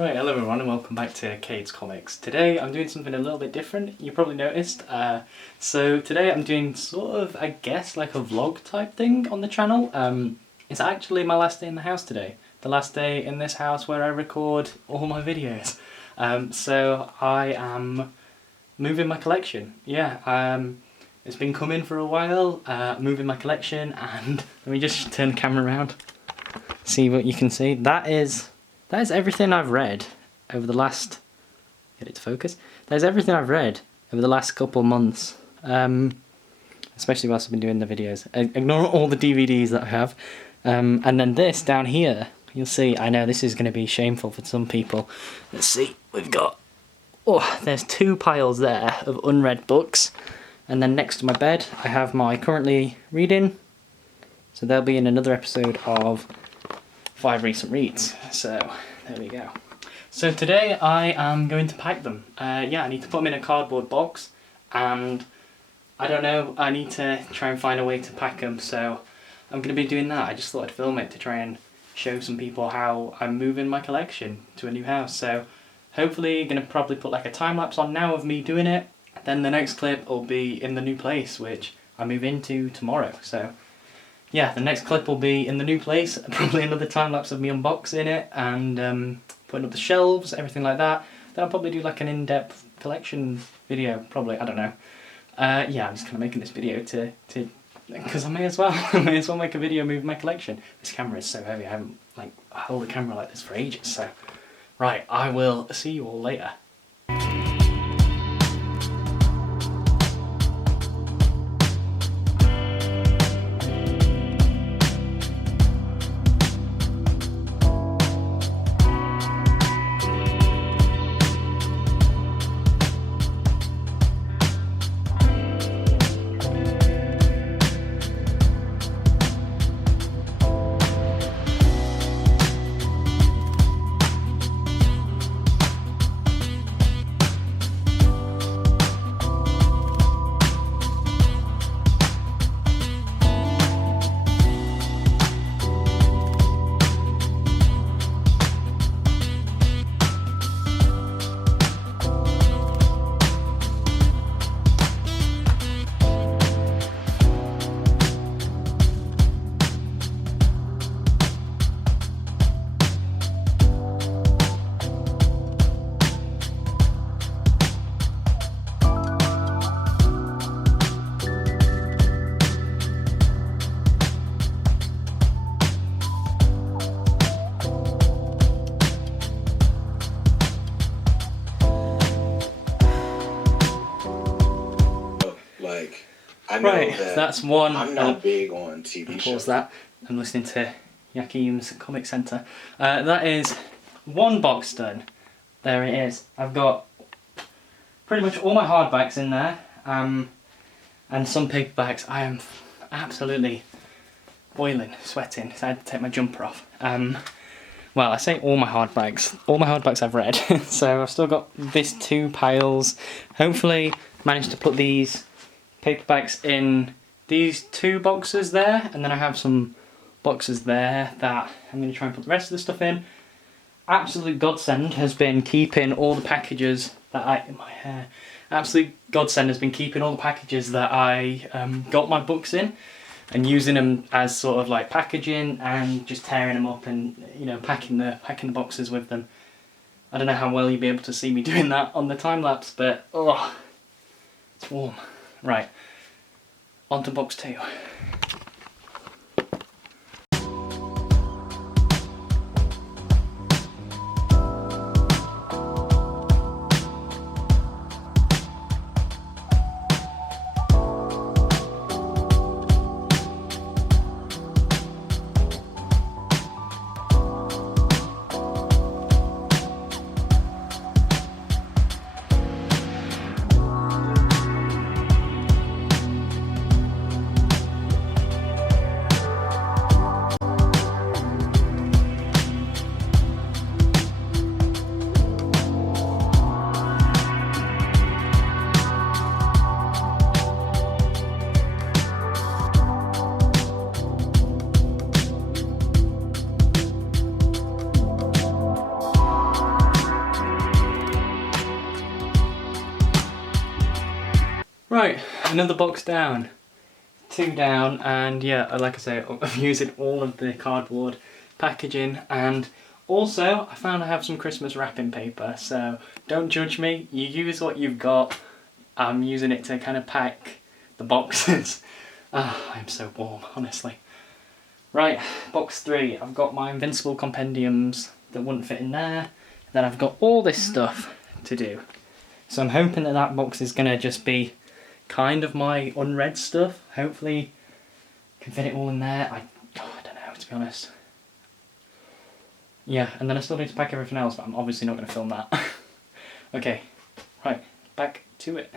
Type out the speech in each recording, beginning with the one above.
Right, hello everyone and welcome back to Cade's Comics. Today I'm doing something a little bit different, you probably noticed. So today I'm doing sort of, I guess, like a vlog type thing on the channel. It's actually my last day in the house today. The last day in this house where I record all my videos. So I am moving my collection. Yeah, it's been coming for a while, moving my collection, and let me just turn the camera around, see what you can see. That is everything I've read over the last... Get it to focus. There's everything I've read over the last couple months. Especially whilst I've been doing the videos. Ignore all the DVDs that I have. And then this down here, you'll see, I know this is going to be shameful for some people. Let's see, we've got... Oh, there's two piles there of unread books. And then next to my bed, I have my currently reading. So they'll be in another episode of 5 recent reads. So there we go. So today I am going to pack them. Yeah, I need to put them in a cardboard box, and I don't know, I need to try and find a way to pack them, so I'm going to be doing that. I just thought I'd film it to try and show some people how I'm moving my collection to a new house. So hopefully going to probably put like a time lapse on now of me doing it. Then the next clip will be in the new place, which I move into tomorrow. So yeah, the next clip will be in the new place, probably another time lapse of me unboxing it and putting up the shelves, everything like that. Then I'll probably do like an in-depth collection video, probably, I don't know. Yeah, I'm just kind of making this video to because I may as well make a video moving my collection. This camera is so heavy, I haven't like held the camera like this for ages, so. Right, I will see you all later. Right, that's one. I'm not big on TV shows. Pause that. I'm listening to Yakim's Comic Centre. That is one box done. There it is. I've got pretty much all my hardbacks in there, and some paperbacks. I am absolutely boiling, sweating, so I had to take my jumper off. Well, I say all my hardbacks. All my hardbacks I've read. So I've still got this 2 piles. Hopefully managed to put these paperbacks in these 2 boxes there, and then I have some boxes there that I'm going to try and put the rest of the stuff in. Absolute godsend has been keeping all the packages that Absolute godsend has been keeping all the packages that I got my books in, and using them as sort of like packaging and just tearing them up and, you know, packing the boxes with them. I don't know how well you'll be able to see me doing that on the time lapse, but oh, it's warm. Right, on to box 2. Right, another box down. 2 down, and yeah, like I say, I'm using all of the cardboard packaging, and also I found I have some Christmas wrapping paper, so don't judge me, you use what you've got. I'm using it to kind of pack the boxes. I'm so warm, honestly. Right, box 3, I've got my Invincible compendiums that wouldn't fit in there, then I've got all this stuff to do. So I'm hoping that that box is going to just be kind of my unread stuff. Hopefully can fit it all in there. I don't know, to be honest. Yeah, and then I still need to pack everything else, but I'm obviously not going to film that. Okay, right, back to it.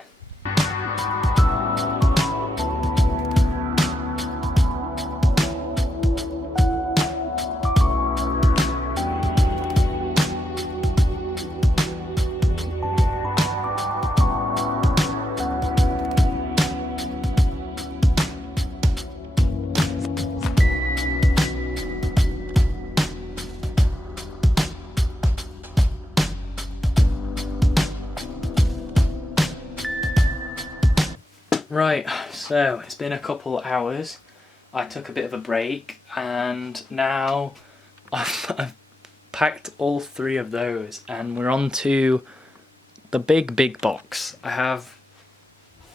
Right, so it's been a couple hours. I took a bit of a break, and now I've packed all 3 of those, and we're on to the big box. I have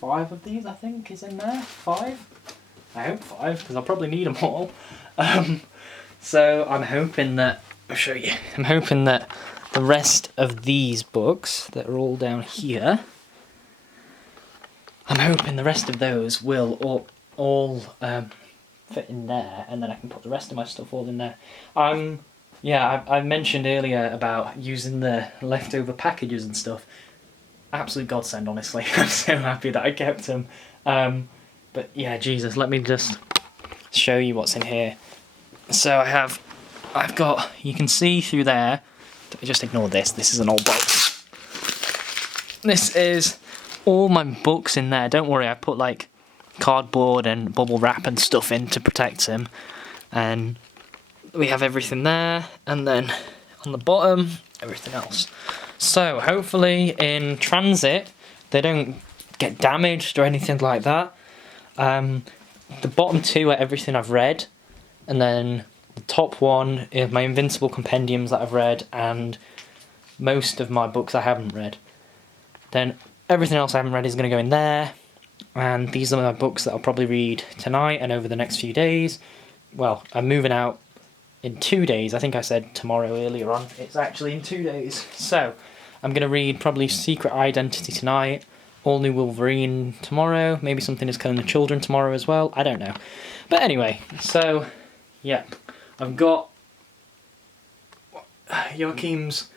5 of these, I think, is in there. 5? I hope 5, because I'll probably need them all. So I'm hoping that, I'll show you, I'm hoping that the rest of these books that are all down here, I'm hoping the rest of those will all fit in there, and then I can put the rest of my stuff all in there. Yeah, I mentioned earlier about using the leftover packages and stuff. Absolute godsend, honestly. I'm so happy that I kept them. But yeah, Jesus, let me just show you what's in here. So I've got, you can see through there, just ignore this, this is an old box. This is all my books in there. Don't worry, I put like cardboard and bubble wrap and stuff in to protect them, and we have everything there, and then on the bottom everything else. So hopefully in transit they don't get damaged or anything like that. The bottom 2 are everything I've read, and then the top 1 is my Invincible compendiums that I've read, and most of my books I haven't read. Then everything else I haven't read is going to go in there, and these are my books that I'll probably read tonight and over the next few days. Well, I'm moving out in 2 days. I think I said tomorrow earlier on. It's actually in 2 days. So I'm going to read probably Secret Identity tonight, All New Wolverine tomorrow, maybe Something Is Killing the Children tomorrow as well. I don't know. But anyway, so yeah, I've got Joachim's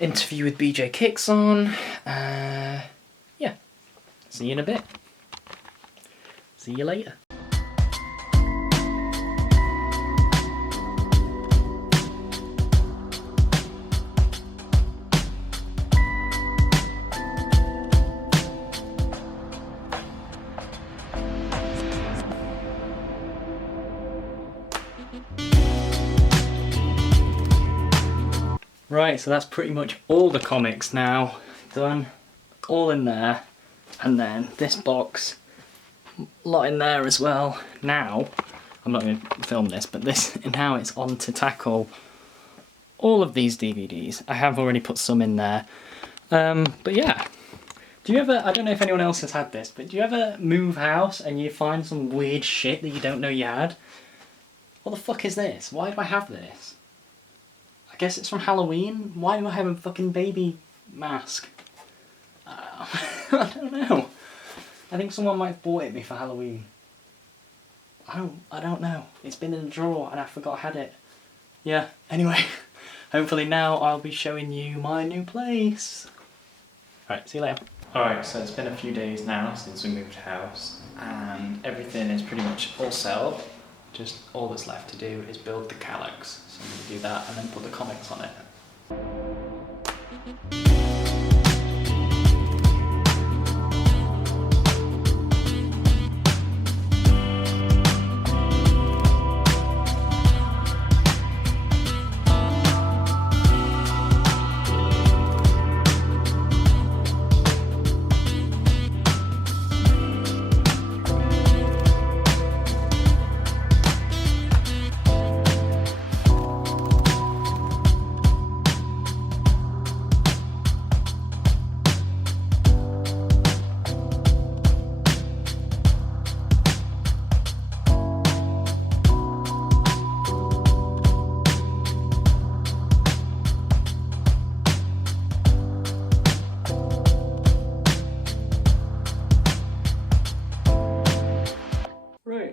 interview with BJ Kicks on. Yeah, see you in a bit. See you later. Right, so that's pretty much all the comics now done, all in there, and then this box, a lot in there as well. Now, I'm not going to film this, but now it's on to tackle all of these DVDs. I have already put some in there, but yeah. Do you ever, I don't know if anyone else has had this, but do you ever move house and you find some weird shit that you don't know you had? What the fuck is this? Why do I have this? I guess it's from Halloween. Why do I have a fucking baby mask? I don't know. I think someone might have bought it me for Halloween. I don't know. It's been in a drawer and I forgot I had it. Yeah, anyway. Hopefully now I'll be showing you my new place. Alright, see you later. Alright, so it's been a few days now since we moved house, and everything is pretty much all set up. Just all that's left to do is build the calyx. So I'm going to do that and then put the comics on it.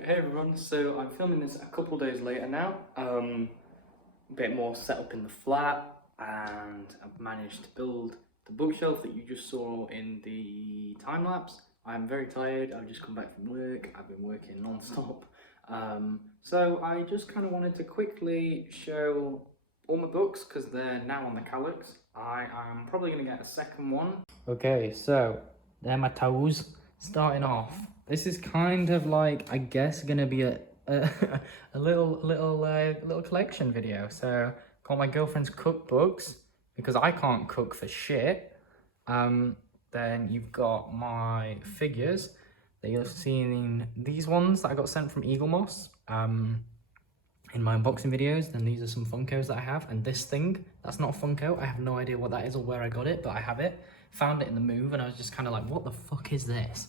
Hey everyone, so I'm filming this a couple days later now, a bit more set up in the flat, and I've managed to build the bookshelf that you just saw in the time-lapse. I'm very tired, I've just come back from work, I've been working non-stop, so I just kind of wanted to quickly show all my books because they're now on the Calyx. I am probably going to get a second one. Okay, so they're my toes. Starting off, this is kind of like, I guess, gonna be a little collection video. So got my girlfriend's cookbooks because I can't cook for shit. Then you've got my figures that you've seen, these ones that I got sent from Eagle Moss in my unboxing videos. Then these are some Funkos that I have, and this thing, that's not a Funko. I have no idea what that is or where I got it, but I have it. Found it in the move and I was just kind of like, what the fuck is this?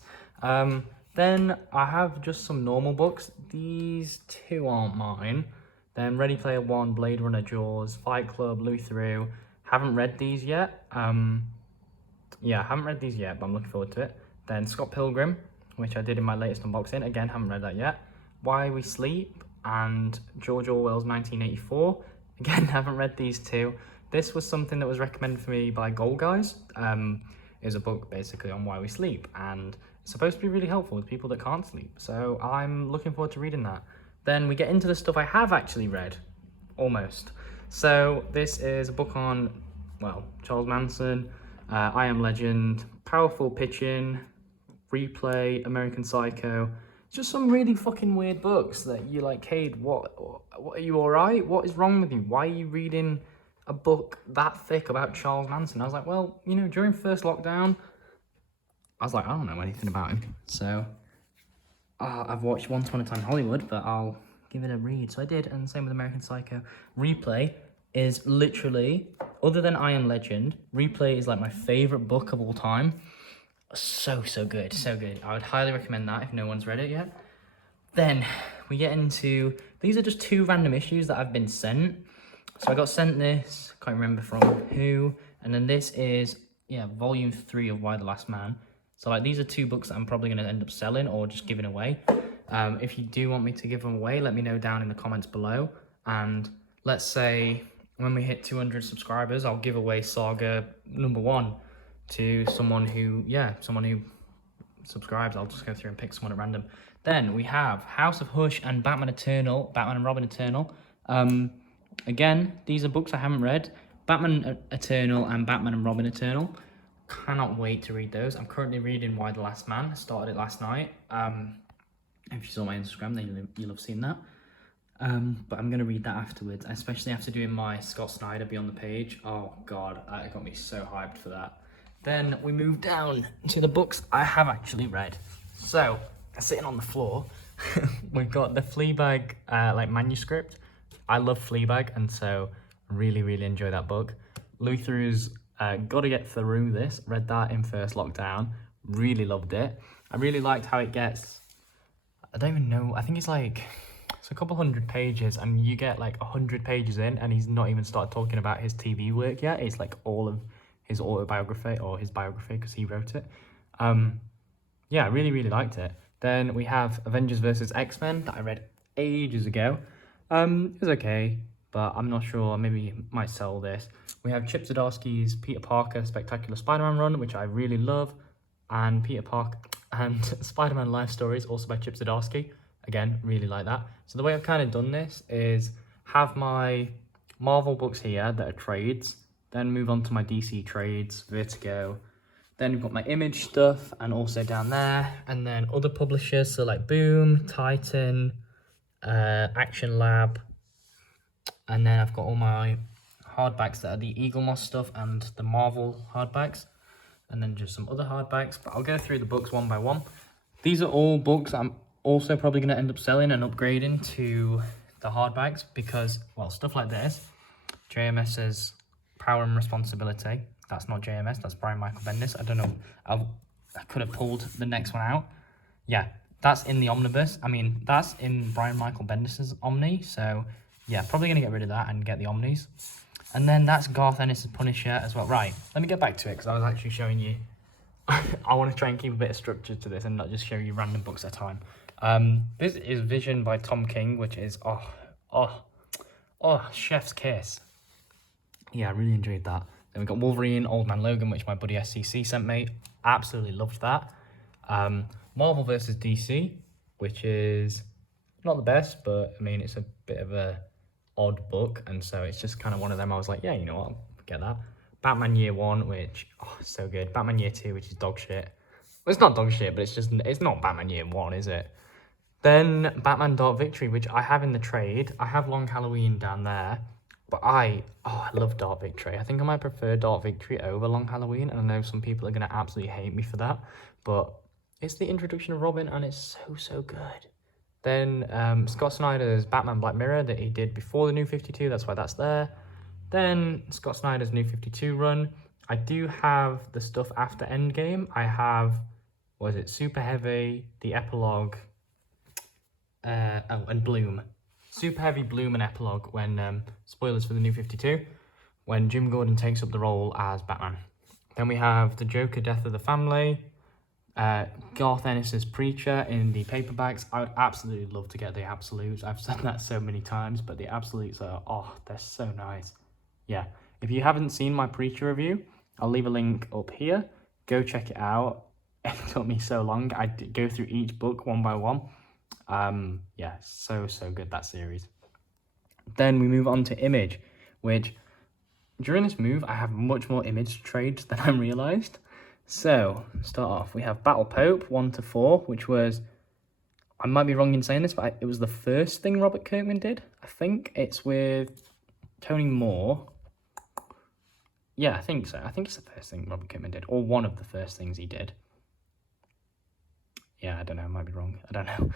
Then I have just some normal books. These two aren't mine. Then Ready Player One, Blade Runner, Jaws, Fight Club, Louis Theroux. Haven't read these yet. Yeah, haven't read these yet, but I'm looking forward to it. Then Scott Pilgrim, which I did in my latest unboxing. Again, haven't read that yet. Why We Sleep and George Orwell's 1984. Again, haven't read these two. This was something that was recommended for me by Goal Guys. It's a book basically on why we sleep, and it's supposed to be really helpful with people that can't sleep. So I'm looking forward to reading that. Then we get into the stuff I have actually read, almost. So this is a book on, well, Charles Manson, I Am Legend, Powerful Pitching, Replay, American Psycho. Just some really fucking weird books that you're like, Cade, what are you alright? What is wrong with you? Why are you reading a book that thick about Charles Manson? I was like, well, you know, during first lockdown, I was like, I don't know anything about him. So I've watched Once Upon a Time in Hollywood, but I'll give it a read. So I did, and same with American Psycho. Replay is literally, other than I Am Legend, Replay is like my favorite book of all time. So good, so good. I would highly recommend that if no one's read it yet. Then we get into, these are just two random issues that I've been sent. So I got sent this, can't remember from who, and then this is, yeah, volume 3 of Y the Last Man. So like these are two books that I'm probably going to end up selling or just giving away. If you do want me to give them away, let me know down in the comments below. And let's say when we hit 200 subscribers, I'll give away Saga #1 to someone who, subscribes. I'll just go through and pick someone at random. Then we have House of Hush and Batman and Robin Eternal. Again, these are books I haven't read. Batman Eternal and Batman and Robin Eternal. Cannot wait to read those. I'm currently reading Why the Last Man. I started it last night. If you saw my Instagram, then you'll have seen that. But I'm going to read that afterwards, especially after doing my Scott Snyder Beyond the Page. Oh God, that got me so hyped for that. Then we move down to the books I have actually read. So, sitting on the floor, we've got the Fleabag manuscript. I love Fleabag, and so really enjoy that book. Louis Theroux's Gotta Get Through This. Read that in first lockdown. Really loved it. I really liked how it gets, I don't even know, I think it's like, it's a couple hundred pages, and you get like 100 pages in and he's not even started talking about his TV work yet. It's like all of his autobiography, or his biography, because he wrote it. Yeah, I really liked it. Then we have Avengers vs. X-Men that I read ages ago. It was okay, but I'm not sure, maybe might sell this. We have Chip Zdarsky's Peter Parker Spectacular Spider-Man run, which I really love, and Peter Parker and Spider-Man Life Stories, also by Chip Zdarsky. Again, really like that. So the way I've kind of done this is have my Marvel books here that are trades, then move on to my DC trades, Vertigo. Then we've got my Image stuff, and also down there, and then other publishers, so like Boom, Titan, Action Lab, and then I've got all my hardbacks that are the Eagle Moss stuff and the Marvel hardbacks, and then just some other hardbacks, but I'll go through the books one by one. These are all books I'm also probably going to end up selling and upgrading to the hardbacks because, well, stuff like this, JMS's Power and Responsibility, that's not JMS, that's Brian Michael Bendis. I don't know, I could have pulled the next one out. Yeah, that's in the omnibus. I mean, that's in Brian Michael Bendis's Omni, so yeah, probably going to get rid of that and get the Omnis. And then that's Garth Ennis' Punisher as well. Right, let me get back to it, because I was actually showing you, I want to try and keep a bit of structure to this and not just show you random books at a time. This is Vision by Tom King, which is chef's kiss. Yeah, I really enjoyed that. Then we got Wolverine, Old Man Logan, which my buddy SCC sent me. Absolutely loved that. Marvel vs. DC, which is not the best, but I mean, it's a bit of a odd book, and so it's just kind of one of them. I was like, yeah, you know what, I'll get that. Batman Year 1, which, so good. Batman Year 2, which is dog shit. Well, it's not dog shit, but it's not Batman Year 1, is it? Then Batman Dark Victory, which I have in the trade. I have Long Halloween down there, but I love Dark Victory. I think I might prefer Dark Victory over Long Halloween, and I know some people are going to absolutely hate me for that, but it's the introduction of Robin, and it's so good. Then Scott Snyder's Batman Black Mirror that he did before the New 52, that's why that's there. Then Scott Snyder's New 52 run. I do have the stuff after Endgame. I have, Super Heavy, the epilogue, and Bloom. Super Heavy, Bloom, and epilogue when, spoilers for the New 52, when Jim Gordon takes up the role as Batman. Then we have the Joker Death of the Family, Garth Ennis's Preacher in the paperbacks. I would absolutely love to get the Absolutes. I've said that so many times, but the Absolutes are, they're so nice. Yeah, if you haven't seen my Preacher review, I'll leave a link up here. Go check it out. It took me so long. I did go through each book one by one. Yeah, so good, that series. Then we move on to Image, which during this move, I have much more Image trades than I realised. So, start off, we have Battle Pope 1-4, which was, I might be wrong in saying this, but it was the first thing Robert Kirkman did. I think it's with Tony Moore. Yeah, I think so. I think it's the first thing Robert Kirkman did, or one of the first things he did. Yeah, I don't know, I might be wrong. I don't know.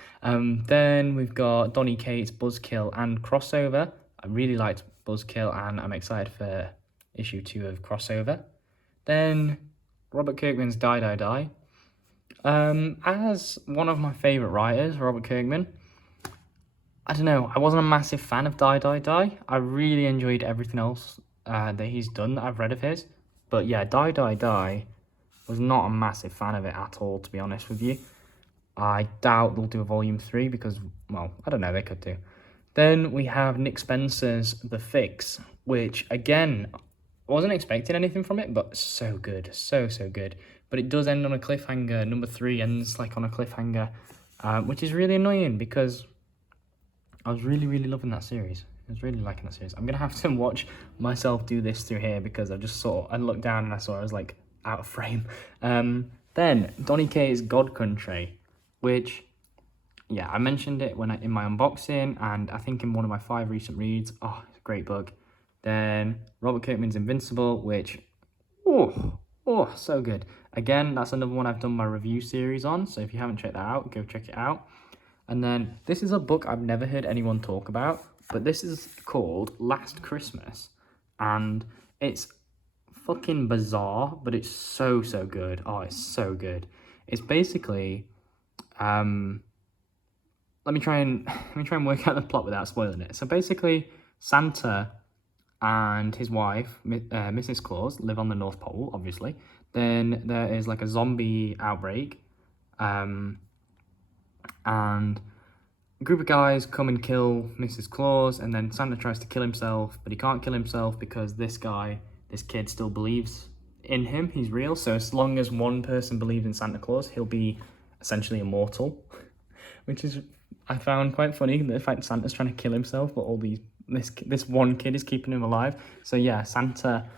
Then we've got Donny Cates, Buzzkill, and Crossover. I really liked Buzzkill, and I'm excited for issue 2 of Crossover. Then Robert Kirkman's Die. As one of my favourite writers, Robert Kirkman, I don't know, I wasn't a massive fan of Die. I really enjoyed everything else that he's done that I've read of his. But yeah, Die was not a massive fan of it at all, to be honest with you. I doubt they'll do a volume 3 because, well, I don't know, they could do. Then we have Nick Spencer's The Fix, which, again, I wasn't expecting anything from it, but so good, so good. But it does end on a cliffhanger. Number 3 ends like on a cliffhanger, which is really annoying because I was really loving that series. I was really liking that series. I'm going to have to watch myself do this through here because I looked down and I saw I was like out of frame. Then Donny Cates' God Country, which, yeah, I mentioned it in my unboxing, and I think in one of my 5 recent reads. Oh, it's a great book. Then Robert Kirkman's Invincible, which, so good. Again, that's another one I've done my review series on, so if you haven't checked that out, go check it out. And then this is a book I've never heard anyone talk about, but this is called Last Christmas, and it's fucking bizarre, but it's so good. Oh, it's so good. It's basically, let me try and work out the plot without spoiling it. So basically, Santa and his wife, Mrs. Claus, live on the North Pole, obviously. Then there is like a zombie outbreak, and a group of guys come and kill Mrs. Claus, and then Santa tries to kill himself, but he can't kill himself because this kid still believes in him. He's real, so as long as one person believes in Santa Claus, he'll be essentially immortal, which is, I found quite funny, the fact Santa's trying to kill himself, but this one kid is keeping him alive. So yeah, Santa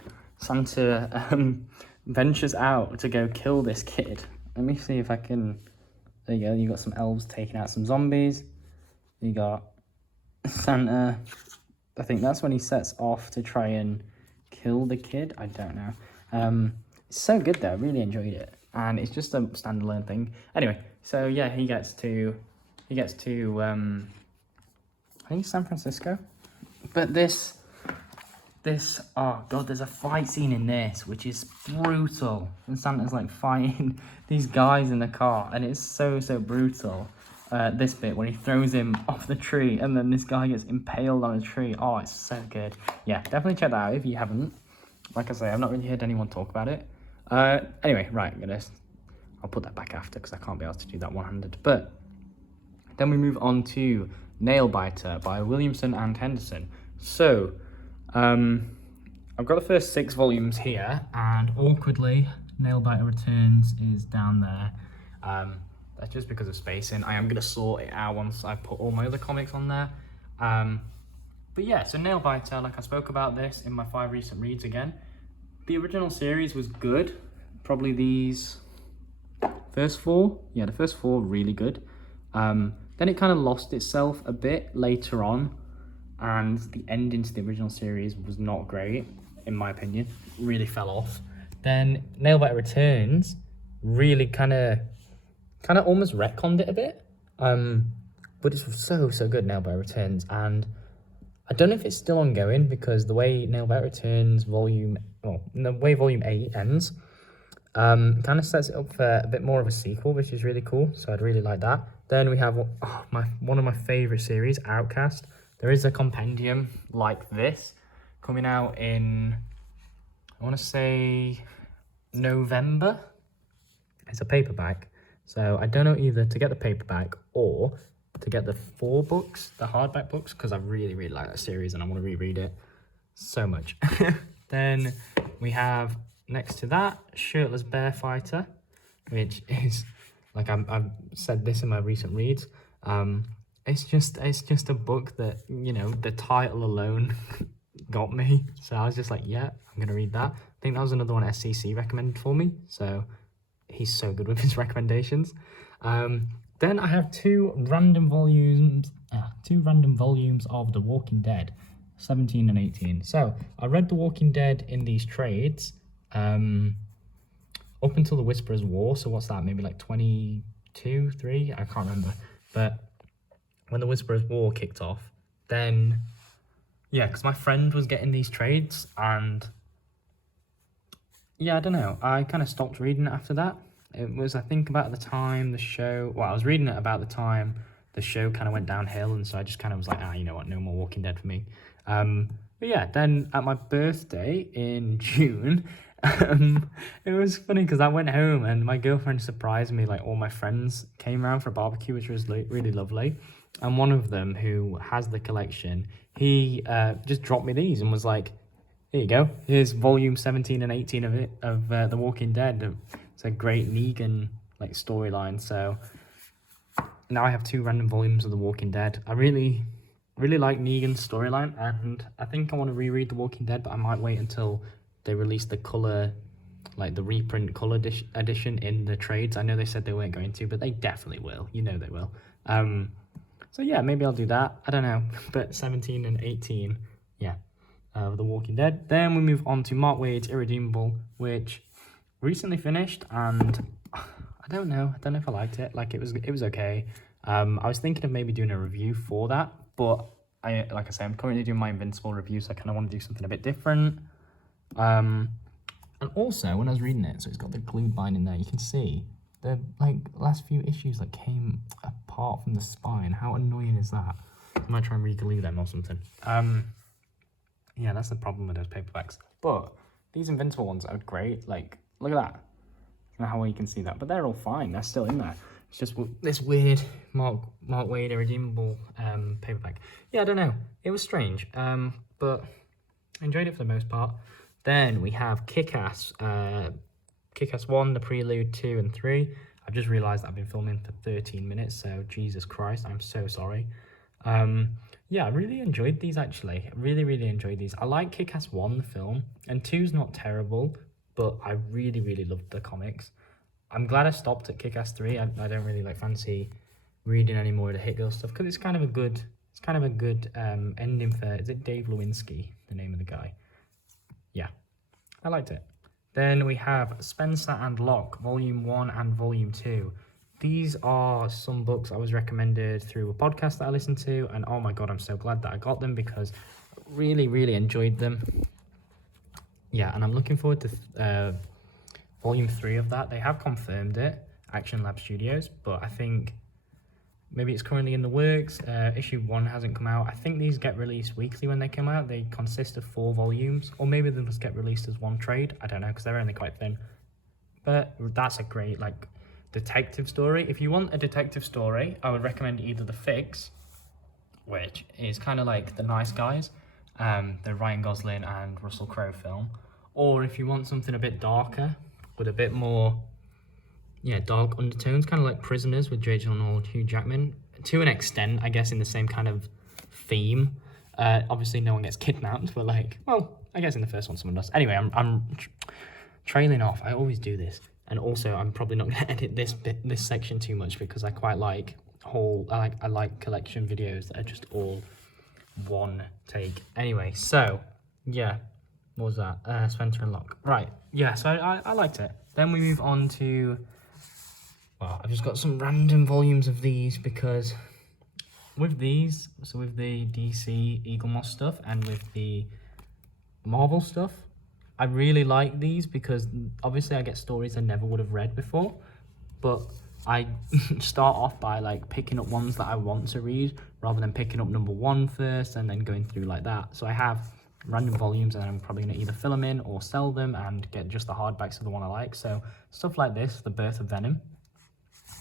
ventures out to go kill this kid. Let me see if I can. There you go. You got some elves taking out some zombies. You got Santa. I think that's when he sets off to try and kill the kid. I don't know. It's so good though. I really enjoyed it, and it's just a standalone thing. Anyway, so yeah, he gets to. I think it's San Francisco. But this, oh god, there's a fight scene in this, which is brutal. And Santa's like fighting these guys in the car, and it's so brutal. This bit, when he throws him off the tree, and then this guy gets impaled on a tree. Oh, it's so good. Yeah, definitely check that out if you haven't. Like I say, I've not really heard anyone talk about it. Anyway, right, I'll put that back after, because I can't be able to do that one-handed. But Then we move on to Nailbiter by Williamson and Henderson. So, I've got the first 6 volumes here, and awkwardly, Nailbiter Returns is down there. That's just because of spacing. I am going to sort it out once I put all my other comics on there. But yeah, so Nailbiter, like I spoke about this in my 5 recent reads again. The original series was good. Probably these first 4. Yeah, the first 4 really good. Then it kind of lost itself a bit later on, and the ending to the original series was not great, in my opinion. Really fell off. Then Nailbiter Returns really kind of almost retconned it a bit. But it's so good, Nailbiter Returns, and I don't know if it's still ongoing, because the way Nailbiter Returns volume 8 ends, kind of sets it up for a bit more of a sequel, which is really cool. So I'd really like that. Then we have one of my favorite series, Outcast. There is a compendium like this coming out in, I want to say, November. It's a paperback. So I don't know either to get the paperback or to get the 4 books, the hardback books, because I really, really like that series and I want to reread it so much. Then we have, next to that, Shirtless Bear Fighter, which is, like I've said this in my recent reads, it's just a book that, you know, the title alone got me. So I was just like, yeah, I'm going to read that. I think that was another one SCC recommended for me. So he's so good with his recommendations. Then I have 2 random volumes of The Walking Dead, 17 and 18. So I read The Walking Dead in these trades, up until the Whisperer's War. So what's that? Maybe like 22, 3? I can't remember. But when the Whisperer's War kicked off, then, yeah, because my friend was getting these trades, and yeah, I don't know. I kind of stopped reading it after that. It was, I think, about the time the show... Well, I was reading it about the time the show kind of went downhill, and so I just kind of was like, you know what, no more Walking Dead for me. But yeah, then at my birthday in June, it was funny because I went home and my girlfriend surprised me. Like, all my friends came around for a barbecue, which was really lovely. And one of them, who has the collection, he just dropped me these and was like, here you go, here's volume 17 and 18 of The Walking Dead. It's a great Negan like storyline. So now I have 2 random volumes of The Walking Dead. I really like Negan's storyline, and I think I want to reread The Walking Dead, but I might wait until they release the color, like the reprint color edition in the trades. I know they said they weren't going to, but they definitely will. You know they will. So yeah, maybe I'll do that. I don't know. But 17 and 18, yeah, The Walking Dead. Then we move on to Mark Waid's Irredeemable, which recently finished, and I don't know if I liked it. Like, it was okay. I was thinking of maybe doing a review for that, but like I say, I'm currently doing my Invincible review, so I kind of want to do something a bit different. And also, when I was reading it, so it's got the glued binding there, you can see the last few issues that came apart from the spine. How annoying is that? I might try and re-glue them or something. Yeah, that's the problem with those paperbacks. But these Invincible ones are great. Like, look at that. I don't know how well you can see that, but they're all fine. They're still in there. It's just this weird Mark Waid Irredeemable paperback. Yeah, I don't know. It was strange, but I enjoyed it for the most part. Then we have Kick-Ass. Kick-Ass 1, The Prelude, 2, and 3. I've just realised that I've been filming for 13 minutes, so Jesus Christ, I'm so sorry. Yeah, I really enjoyed these, actually. I really enjoyed these. I like Kick-Ass 1, the film, and 2's not terrible, but I really loved the comics. I'm glad I stopped at Kick-Ass 3. I don't really fancy reading any more of the Hit Girl stuff, because it's kind of a good ending for, is it Dave Lewinsky, the name of the guy? Yeah, I liked it. Then we have Spencer and Locke, Volume 1 and Volume 2. These are some books I was recommended through a podcast that I listened to, and oh my god, I'm so glad that I got them, because I really enjoyed them. Yeah, and I'm looking forward to Volume 3 of that. They have confirmed it, Action Lab Studios, but I think maybe it's currently in the works. Issue 1 hasn't come out. I think these get released weekly when they come out. They consist of 4 volumes, or maybe they'll just get released as one trade. I don't know, because they're only quite thin. But that's a great, detective story. If you want a detective story, I would recommend either The Fix, which is kind of like The Nice Guys, the Ryan Gosling and Russell Crowe film, or if you want something a bit darker with a bit more, dark undertones, kind of like Prisoners with Jake Gyllenhaal and Hugh Jackman, to an extent, I guess, in the same kind of theme. Obviously, no one gets kidnapped, but like, well, I guess in the first one someone does. Anyway, I'm trailing off. I always do this, and also I'm probably not going to edit this section too much because I quite like I like collection videos that are just all one take. Anyway, so yeah, what was that? Spencer and Locke. Right. Yeah. So I liked it. Then we move on to. Well, I've just got some random volumes of these because with these, so with the DC Eagle Moss stuff and with the Marvel stuff, I really like these because obviously I get stories I never would have read before, but I start off by like picking up ones that I want to read rather than picking up number one first and then going through like that. So I have random volumes and I'm probably going to either fill them in or sell them and get just the hardbacks of the one I like. So stuff like this, The Birth of Venom,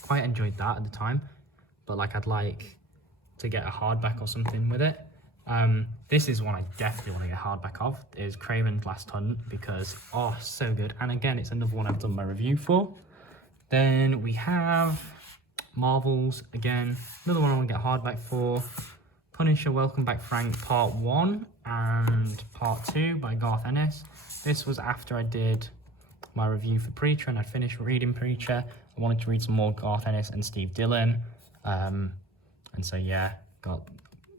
quite enjoyed that at the time, but like I'd like to get a hardback or something with it. This is one I definitely want to get hardback of, is Craven's Last Hunt, because so good. And again, it's another one I've done my review for. Then we have Marvels, again, another one I want to get hardback for. Punisher Welcome Back Frank Part 1 and Part 2 by Garth Ennis. This was after I did my review for Preacher and I'd finished reading Preacher. I wanted to read some more Garth Ennis and Steve Dillon. And so yeah,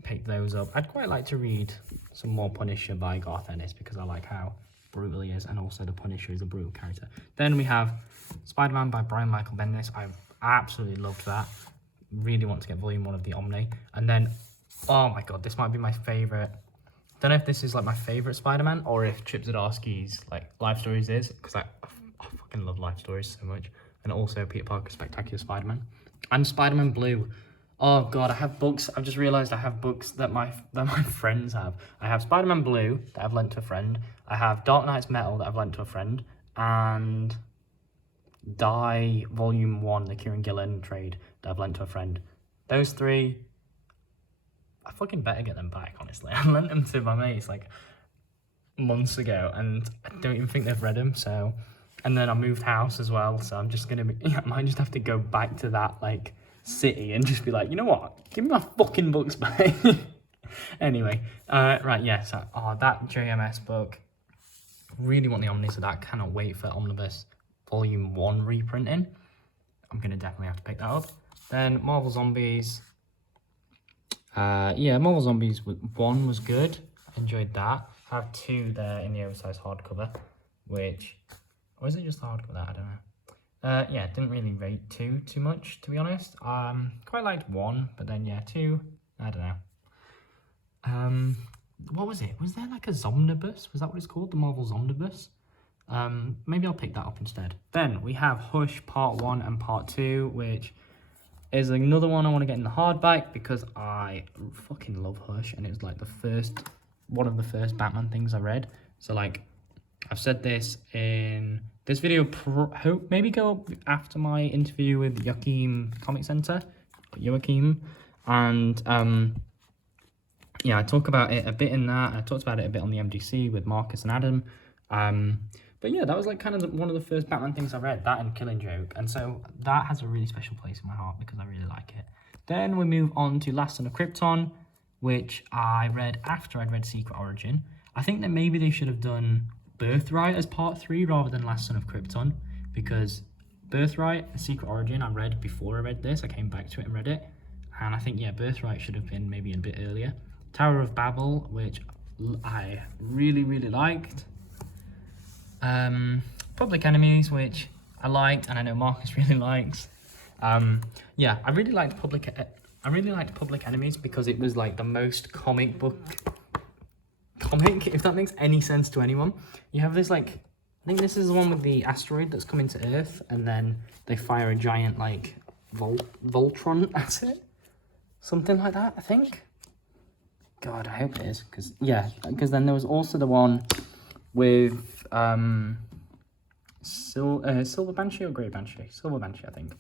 picked those up. I'd quite like to read some more Punisher by Garth Ennis because I like how brutal he is, and also the Punisher is a brutal character. Then we have Spider-Man by Brian Michael Bendis. I absolutely loved that. Really want to get volume 1 of the Omni. And then, oh my god, this might be my favourite. Don't know if this is like my favourite Spider-Man or if Chip Zdarsky's like Life Stories is, because I fucking love Life Stories so much. And also Peter Parker's Spectacular Spider-Man. And Spider-Man Blue. Oh god, I have books. I've just realised I have books that my friends have. I have Spider-Man Blue that I've lent to a friend. I have Dark Knight's Metal that I've lent to a friend. And Die Volume 1, the Kieran Gillen trade that I've lent to a friend. Those three, I fucking better get them back, honestly. I lent them to my mates like months ago and I don't even think they've read them, so. And then I moved house as well, so I'm just gonna I might just have to go back to that like city and just be like, you know what, give me my fucking books back. Anyway, right, yeah, so that JMS book, really want the Omnis of that. Cannot wait for Omnibus Volume 1 reprinting. I'm gonna definitely have to pick that up. Then Marvel Zombies, Marvel Zombies 1 was good, enjoyed that. I have 2 there in the oversized hardcover, which, or is it just the hardcover that, I don't know. Didn't really rate 2 too much, to be honest. Quite liked 1, but then 2, I don't know. What was it? Was there like a Zomnibus? Was that what it's called? The Marvel Zomnibus? Maybe I'll pick that up instead. Then we have Hush Part 1 and Part 2, which is another one I want to get in the hardback because I fucking love Hush, and it was like one of the first Batman things I read. So like, I've said this in this video, maybe go up after my interview with Joachim Comic Center, and I talk about it a bit in that. I talked about it a bit on the MDC with Marcus and Adam. But yeah, that was like kind of one of the first Batman things I read, that and Killing Joke, and so that has a really special place in my heart because I really like it. Then we move on to Last Son of Krypton, which I read after I'd read Secret Origin. I think that maybe they should have done Birthright as Part 3 rather than Last Son of Krypton, because Birthright and Secret Origin I read before I read this. I came back to it and read it, and I think Birthright should have been maybe a bit earlier. Tower of Babel, which I really, really liked. Public Enemies, which I liked, and I know Marcus really likes. I really liked Public Enemies because it was like the most comic book comic, if that makes any sense to anyone. You have this like, I think this is the one with the asteroid that's coming to Earth, and then they fire a giant like Voltron at it, something like that. I think. God, I hope it is, because then there was also the one with Silver Banshee or Grey Banshee? Silver Banshee, I think.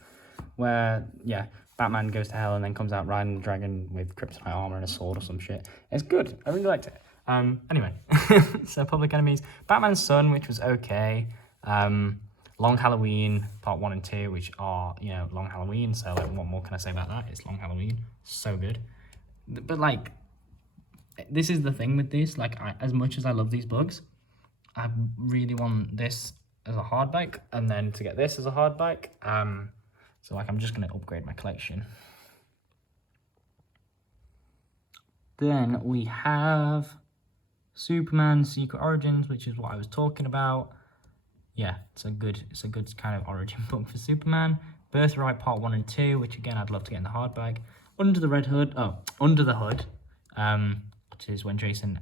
Where, yeah, Batman goes to hell and then comes out riding the dragon with kryptonite armor and a sword or some shit. It's good. I really liked it. Anyway, so Public Enemies. Batman's Son, which was okay. Long Halloween, part 1 and 2, which are, you know, Long Halloween. So, like, what more can I say about that? It's Long Halloween. So good. But, like, this is the thing with this. Like, as much as I love these books, I really want this as a hardback, and then to get this as a hardback. So, like, I'm just going to upgrade my collection. Then we have Superman Secret Origins, which is what I was talking about. Yeah, it's a good kind of origin book for Superman. Birthright Part 1 and 2, which again I'd love to get in the hardback. Under the Hood, which is when Jason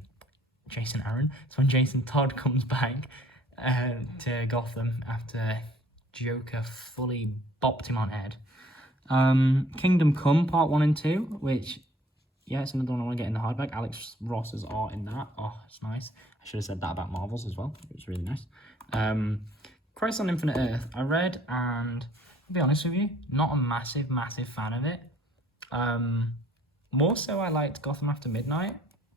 Todd comes back to Gotham after Joker fully bopped him on head. Kingdom Come Part 1 and 2, which, yeah, it's another one I want to get in the hardback. Alex Ross's art in that. Oh, it's nice. I should have said that about Marvel's as well. It was really nice. Crisis on Infinite Earth, I read, and I'll be honest with you, not a massive fan of it. More so I liked Gotham After Midnight,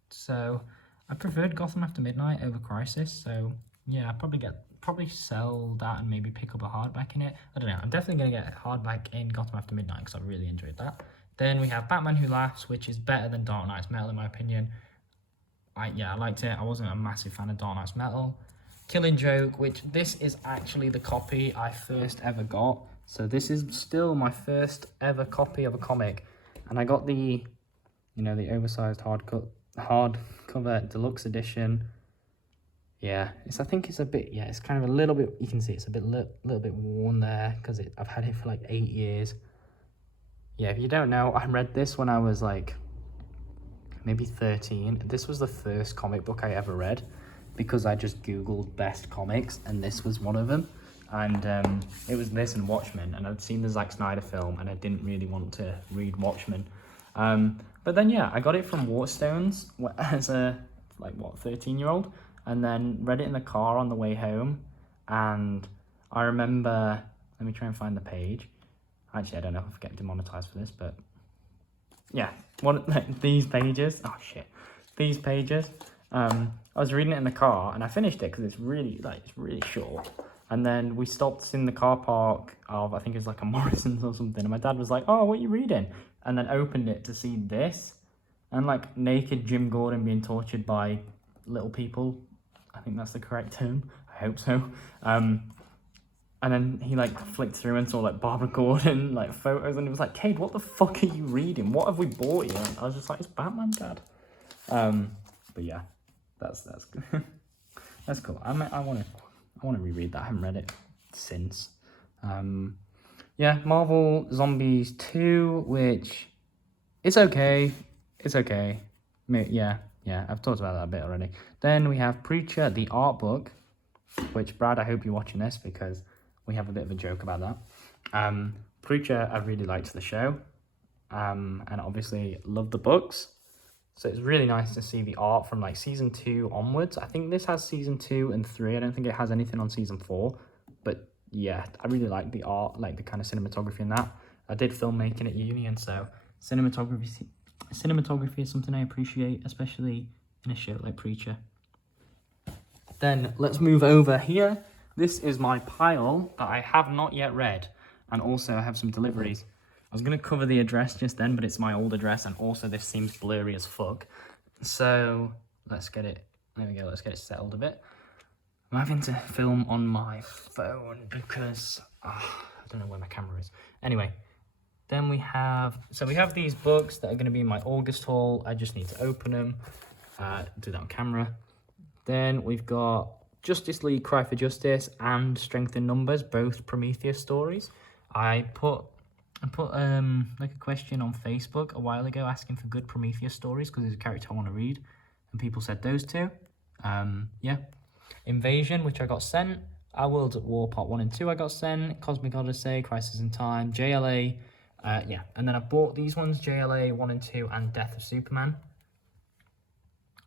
so I preferred Gotham After Midnight over Crisis, so yeah, I'll probably sell that and maybe pick up a hardback in it. I don't know, I'm definitely going to get a hardback in Gotham After Midnight because I really enjoyed that. Then we have Batman Who Laughs, which is better than Dark Knight's Metal in my opinion. I liked it. I wasn't a massive fan of Dark Knight's Metal. Killing Joke, which this is actually the copy I first ever got. So this is still my first ever copy of a comic. And I got the, you know, the oversized hardcover deluxe edition. Yeah, I think it's a bit, yeah, it's kind of a little bit, you can see it's a bit, little bit worn there because I've had it for like 8 years. Yeah, if you don't know, I read this when I was like maybe 13. This was the first comic book I ever read because I just Googled best comics and this was one of them. And it was this and Watchmen, and I'd seen the Zack Snyder film and I didn't really want to read Watchmen. But then, yeah, I got it from Waterstones as a, 13-year-old, and then read it in the car on the way home. And I remember, let me try and find the page. Actually, I don't know if I'm getting demonetized for this, but yeah, these pages. Oh shit, these pages. I was reading it in the car, and I finished it because it's really short. And then we stopped in the car park of, I think it's like a Morrison's or something. And my dad was like, "Oh, what are you reading?" And then opened it to see this, and like naked Jim Gordon being tortured by little people. I think that's the correct term. I hope so. And then he like flicked through and saw like Barbara Gordon like photos, and he was like, "Cade, what the fuck are you reading? What have we bought you?" And I was just like, "It's Batman, Dad." But yeah, that's good. That's cool. I want to reread that. I haven't read it since. Yeah, Marvel Zombies 2, which it's okay. It's okay. Yeah, I've talked about that a bit already. Then we have Preacher, the art book, which, Brad, I hope you're watching this because we have a bit of a joke about that. Preacher, I really liked the show, and obviously loved the books. So it's really nice to see the art from like season 2 onwards. I think this has season 2 and 3. I don't think it has anything on season 4. But yeah, I really like the art, like the kind of cinematography in that. I did filmmaking at uni, and so cinematography is something I appreciate, especially in a show like Preacher. Then let's move over here. This is my pile that I have not yet read, and also I have some deliveries. I was going to cover the address just then, but it's my old address, and also this seems blurry as fuck. So let's get it, there we go, let's get it settled a bit. I'm having to film on my phone because I don't know where my camera is. Anyway, then we have these books that are going to be in my August haul. I just need to open them, do that on camera. Then we've got Justice League Cry for Justice and Strength in Numbers, both Prometheus stories. I put like a question on Facebook a while ago asking for good Prometheus stories because there's a character I want to read, and people said those two. Yeah. Invasion, which I got sent. Our Worlds at War Part 1 and 2 I got sent. Cosmic Odyssey, Crisis in Time, JLA. Yeah, and then I bought these ones, JLA 1 and 2 and Death of Superman.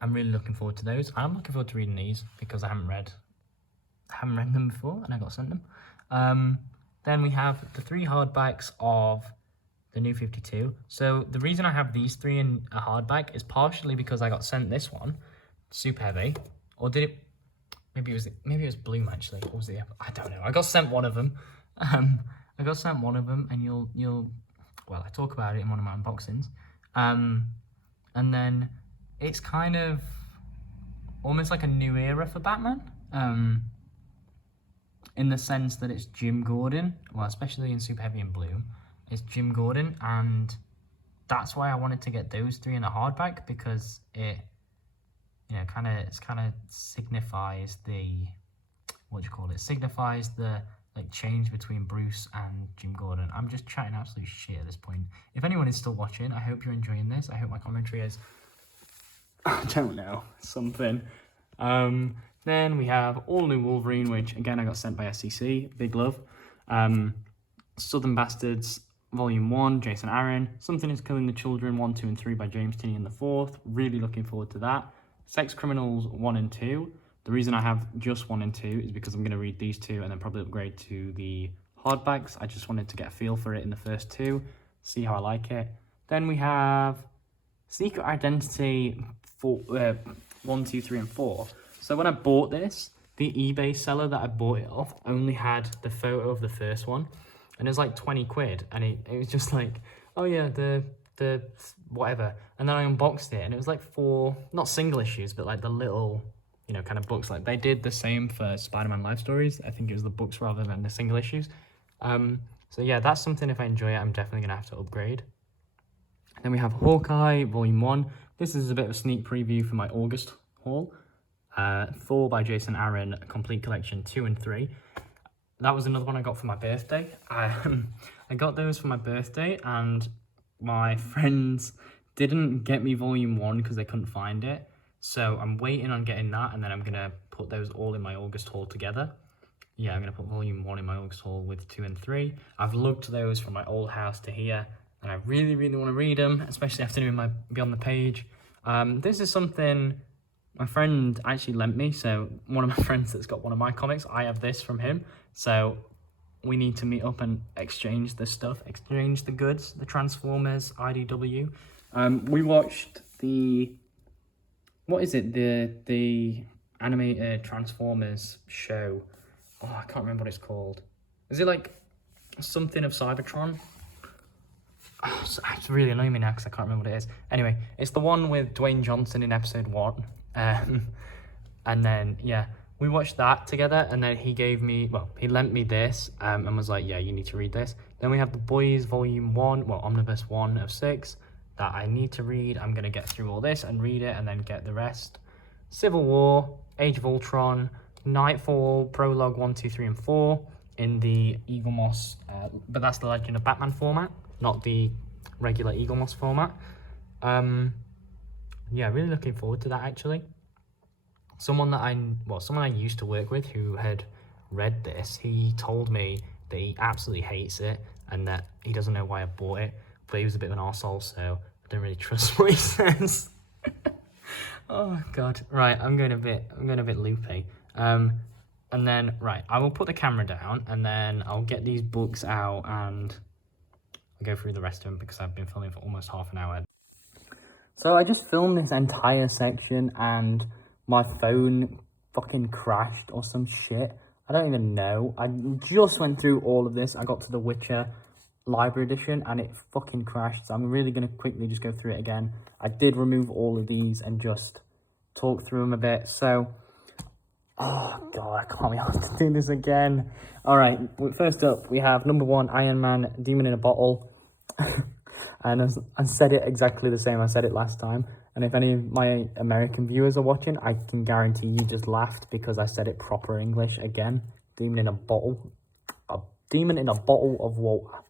I'm really looking forward to those. I'm looking forward to reading these because I haven't read I haven't read them before, and I got sent them. Then we have the 3 hardbacks of the New 52. So the reason I have these 3 in a hardback is partially because I got sent this one, super heavy, or did it? Maybe it was Bloom actually. What was the? I don't know. I got sent one of them. I got sent one of them, and you'll. Well, I talk about it in one of my unboxings. And then it's kind of almost like a new era for Batman. In the sense that it's Jim Gordon, well, especially in Super Heavy and Bloom, it's Jim Gordon, and that's why I wanted to get those 3 in a hardback, because it, kind of signifies the, signifies the change between Bruce and Jim Gordon. I'm just chatting absolute shit at this point. If anyone is still watching, I hope you're enjoying this. I hope my commentary is, I don't know, something. Then we have All New Wolverine, which again I got sent by SCC, big love. Southern Bastards, Volume 1, Jason Aaron. Something is Killing the Children, 1, 2, and 3 by James Tinney the Fourth. Really looking forward to that. Sex Criminals 1 and 2. The reason I have just 1 and 2 is because I'm going to read these 2 and then probably upgrade to the hardbacks. I just wanted to get a feel for it in the first 2, see how I like it. Then we have Secret Identity 1, 2, 3, and 4. So when I bought this, the eBay seller that I bought it off only had the photo of the first one, and it was like 20 quid, and it was just like, oh yeah, the whatever. And then I unboxed it, and it was like 4, not single issues, but like the little, kind of books. Like they did the same for Spider-Man Life Stories. I think it was the books rather than the single issues. So yeah, that's something, if I enjoy it, I'm definitely gonna have to upgrade. Then we have Hawkeye Volume 1. This is a bit of a sneak preview for my August haul. 4 by Jason Aaron, Complete Collection 2 and 3. That was another one I got for my birthday. I got those for my birthday, and my friends didn't get me Volume 1 because they couldn't find it. So I'm waiting on getting that, and then I'm going to put those all in my August haul together. Yeah, I'm going to put Volume 1 in my August haul with 2 and 3. I've looked those from my old house to here, and I really, really want to read them, especially after doing my Beyond the Page. This is something my friend actually lent me, so one of my friends that's got one of my comics, I have this from him, so we need to meet up and exchange the stuff, exchange the goods, the Transformers, IDW. We watched the, what is it, the animated Transformers show, oh, I can't remember what it's called. Is it like something of Cybertron? Oh, it's really annoying me now because I can't remember what it is. Anyway, it's the one with Dwayne Johnson in episode 1. And then, yeah, we watched that together, and then he lent me this, and was like, yeah, you need to read this. Then we have The Boys Volume 1, Omnibus 1 of 6, that I need to read. I'm going to get through all this and read it, and then get the rest. Civil War, Age of Ultron, Nightfall, Prologue 1, 2, 3, and 4, in the Eagle Moss, but that's the Legend of Batman format, not the regular Eagle Moss format. Yeah, really looking forward to that, actually. Someone I used to work with who had read this, he told me that he absolutely hates it and that he doesn't know why I bought it, but he was a bit of an arsehole, so I don't really trust what he says. Oh god. Right, I'm going a bit loopy. And then, right, I will put the camera down, and then I'll get these books out and I'll go through the rest of them because I've been filming for almost half an hour. So I just filmed this entire section and my phone fucking crashed or some shit. I don't even know. I just went through all of this. I got to The Witcher Library Edition and it fucking crashed. So I'm really going to quickly just go through it again. I did remove all of these and just talk through them a bit. So, oh god, I can't be asked to do this again. All right, first up, we have number 1, Iron Man, Demon in a Bottle. And I said it exactly the same I said it last time. And if any of my American viewers are watching, I can guarantee you just laughed because I said it proper English again. Demon in a bottle. A demon in a bottle of water.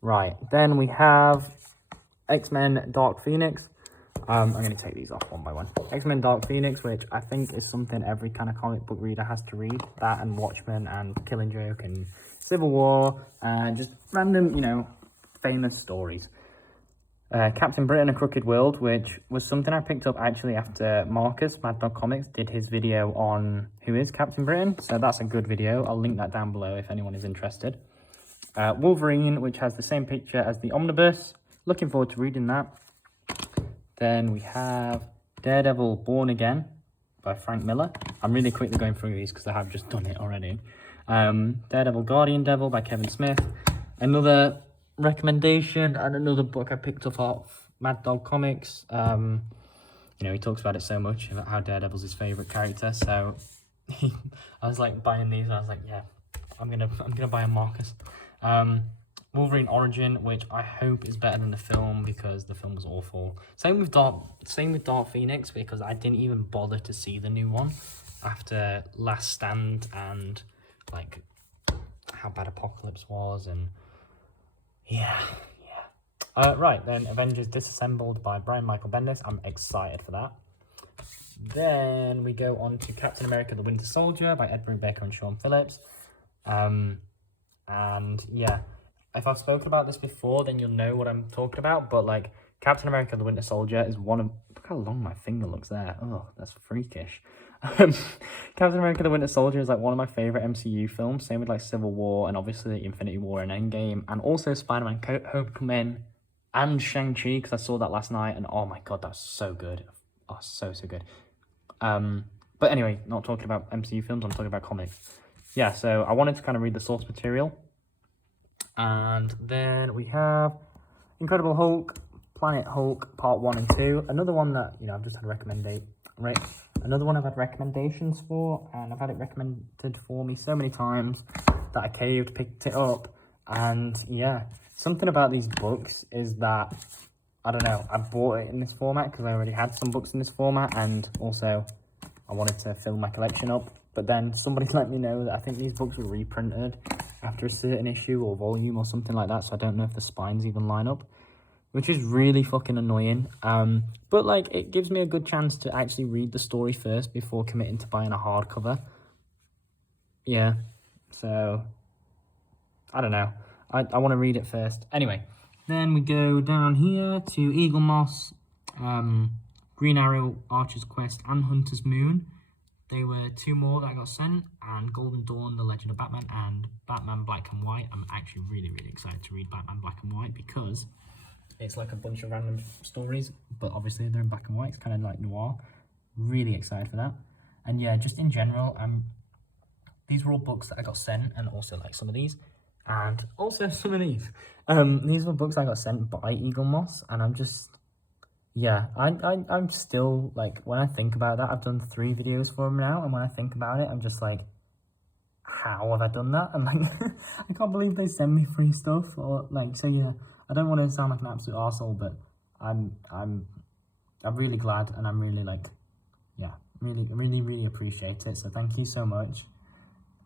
Right, then we have X-Men Dark Phoenix. I'm going to take these off one by one. X-Men Dark Phoenix, which I think is something every kind of comic book reader has to read. That and Watchmen and Killing Joke and Civil War and just random, famous stories. Captain Britain: A Crooked World, which was something I picked up actually after Marcus, Maddogg Comics, did his video on who is Captain Britain. So that's a good video. I'll link that down below if anyone is interested. Wolverine, which has the same picture as the omnibus. Looking forward to reading that. Then we have Daredevil: Born Again by Frank Miller. I'm really quickly going through these because I have just done it already. Daredevil: Guardian Devil by Kevin Smith. Another recommendation and another book I picked up off Maddogg Comics. You know, he talks about it so much, about how Daredevil's his favourite character. So I was like buying these and I was like, yeah, I'm gonna buy a Marcus. Wolverine Origin, which I hope is better than the film because the film was awful. Same with Dark Phoenix, because I didn't even bother to see the new one after Last Stand and like how bad Apocalypse was, and yeah. Right then, Avengers Disassembled by Brian Michael Bendis. I'm excited for that. Then we go on to Captain America: The Winter Soldier by Ed Brubaker and Sean Phillips. And yeah, if I've spoken about this before, then you'll know what I'm talking about. But like, Captain America: The Winter Soldier is one of... Look how long my finger looks there. Oh, that's freakish. Captain America: The Winter Soldier is like one of my favorite MCU films. Same with like Civil War and obviously Infinity War and Endgame, and also Spider-Man: Homecoming and Shang-Chi, because I saw that last night and oh my god, that's so good. Oh, so good. But anyway, not talking about MCU films, I'm talking about comics. Yeah, so I wanted to kind of read the source material. And then we have Incredible Hulk, Planet Hulk, Part 1 and 2. Another one that, you know, I've just had Another one I've had recommendations for, and I've had it recommended for me so many times that I caved, picked it up. And yeah, something about these books is that, I don't know, I bought it in this format because I already had some books in this format, and also I wanted to fill my collection up. But then somebody let me know that I think these books were reprinted after a certain issue or volume or something like that, so I don't know if the spines even line up, which is really fucking annoying. But like, it gives me a good chance to actually read the story first before committing to buying a hardcover. Yeah, so I don't know. I want to read it first. Anyway, then we go down here to Eagle Moss, Green Arrow, Archer's Quest, and Hunter's Moon. They were two more that I got sent, and Golden Dawn, The Legend of Batman, and Batman Black and White. I'm actually really excited to read Batman Black and White because it's like a bunch of random stories, but obviously they're in black and white. It's kind of like noir. Really excited for that. And yeah, just in general, these were all books that I got sent, and also like some of these, and also some of these. These were books I got sent by Eagle Moss, and I'm just... Yeah, I'm still, like, when I think about that, I've done 3 videos for them now, and when I think about it, I'm just like, how have I done that? And, like, I can't believe they send me free stuff, or, like, so, yeah, I don't want to sound like an absolute arsehole, but I'm really glad, and I'm really, like, yeah, really appreciate it, so thank you so much.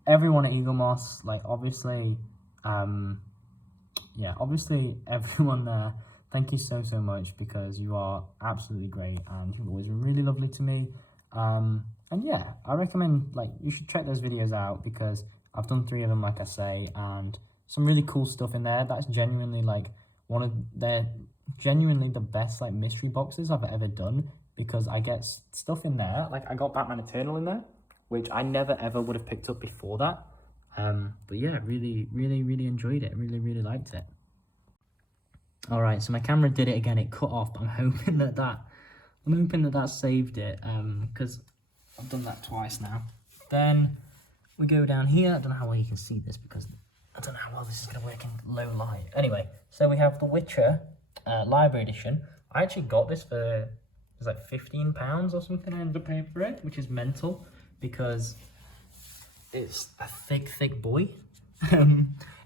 Everyone at Eagle Moss, like, obviously, yeah, obviously, everyone there, thank you so much, because you are absolutely great and you've always been really lovely to me. And yeah, I recommend, like, you should check those videos out because I've done 3 of them, like I say, and some really cool stuff in there. That's genuinely, like, genuinely the best, like, mystery boxes I've ever done, because I get stuff in there. Like, I got Batman Eternal in there, which I never ever would have picked up before that. But yeah, really enjoyed it. Really liked it. Alright, so my camera did it again, it cut off, but I'm hoping that that saved it, because I've done that twice now. Then we go down here. I don't know how well you can see this because I don't know how well this is going to work in low light. Anyway, so we have The Witcher Library Edition. I actually got this for, it was like £15 or something I ended up paying for it, which is mental because it's a thick boy.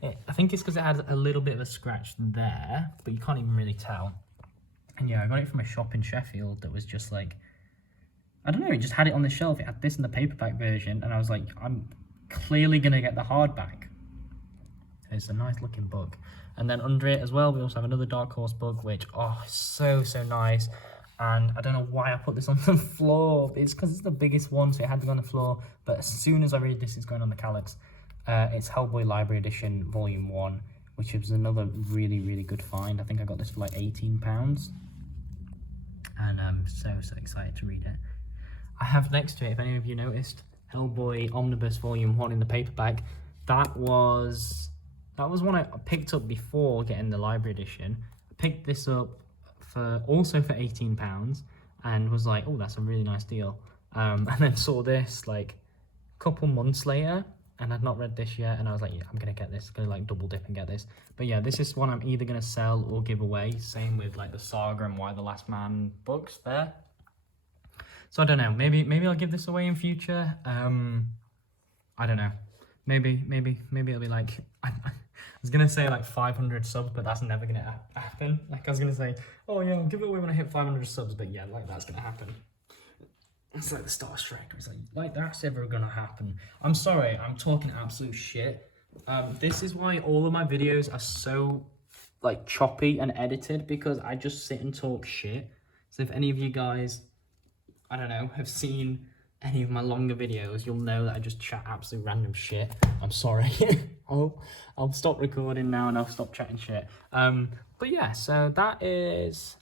I think it's because it had a little bit of a scratch there, but you can't even really tell. And yeah, I got it from a shop in Sheffield that was just like, I don't know, it just had it on the shelf. It had this in the paperback version, and I was like, I'm clearly going to get the hardback. It's a nice looking book. And then under it as well, we also have another Dark Horse book, which, oh, so nice. And I don't know why I put this on the floor. It's because it's the biggest one, so it had to go on the floor. But as soon as I read this, it's going on the calyx. It's Hellboy Library Edition, Volume 1, which was another really, really good find. I think I got this for like £18. And I'm so excited to read it. I have next to it, if any of you noticed, Hellboy Omnibus Volume 1 in the paperback. That was one I picked up before getting the library edition. I picked this up also for £18 and was like, oh, that's a really nice deal. And then saw this like a couple months later, and I'd not read this yet, and I was like, yeah, I'm gonna get this, gonna like double dip and get this. But yeah, this is one I'm either gonna sell or give away. Same with like the Saga and Why the Last Man books there. So I don't know, maybe I'll give this away in future. I don't know. Maybe it'll be like, I was gonna say like 500 subs, but that's never gonna happen. Like I was gonna say, oh yeah, I'll give it away when I hit 500 subs, but yeah, like that's gonna happen. It's like the Star Striker. It's like that's ever gonna happen. I'm sorry, I'm talking absolute shit. This is why all of my videos are so like choppy and edited, because I just sit and talk shit. So if any of you guys, I don't know, have seen any of my longer videos, you'll know that I just chat absolute random shit. I'm sorry. I'll stop recording now and I'll stop chatting shit. But yeah, so that's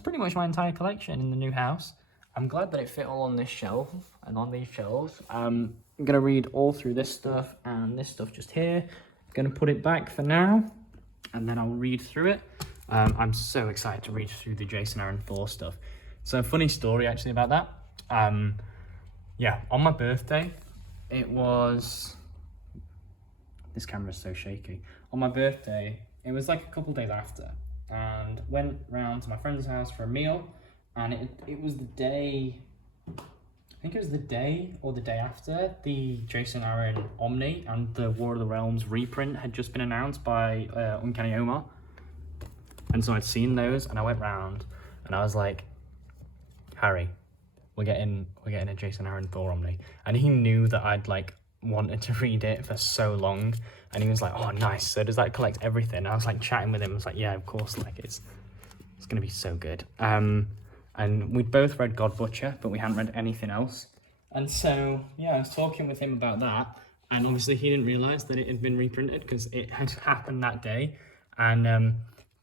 pretty much my entire collection in the new house. I'm glad that it fit all on this shelf and on these shelves. I'm gonna read all through this stuff and this stuff just here. I'm gonna put it back for now, and then I'll read through it. I'm so excited to read through the Jason Aaron Thor stuff. So funny story actually about that. Yeah, on my birthday, it was, this camera's so shaky. On my birthday, it was like a couple days after, and went round to my friend's house for a meal, and it was the day, I think it was the day or the day after the Jason Aaron Omni and the War of the Realms reprint had just been announced by Uncanny Omar. And so I'd seen those, and I went round and I was like, Harry, we're getting a Jason Aaron Thor Omni. And he knew that I'd like wanted to read it for so long, and he was like, oh nice, so does that collect everything? I was like chatting with him, I was like, yeah, of course, like it's gonna be so good. And we'd both read God Butcher, but we hadn't read anything else. And so yeah, I was talking with him about that, and obviously he didn't realise that it had been reprinted because it had happened that day. And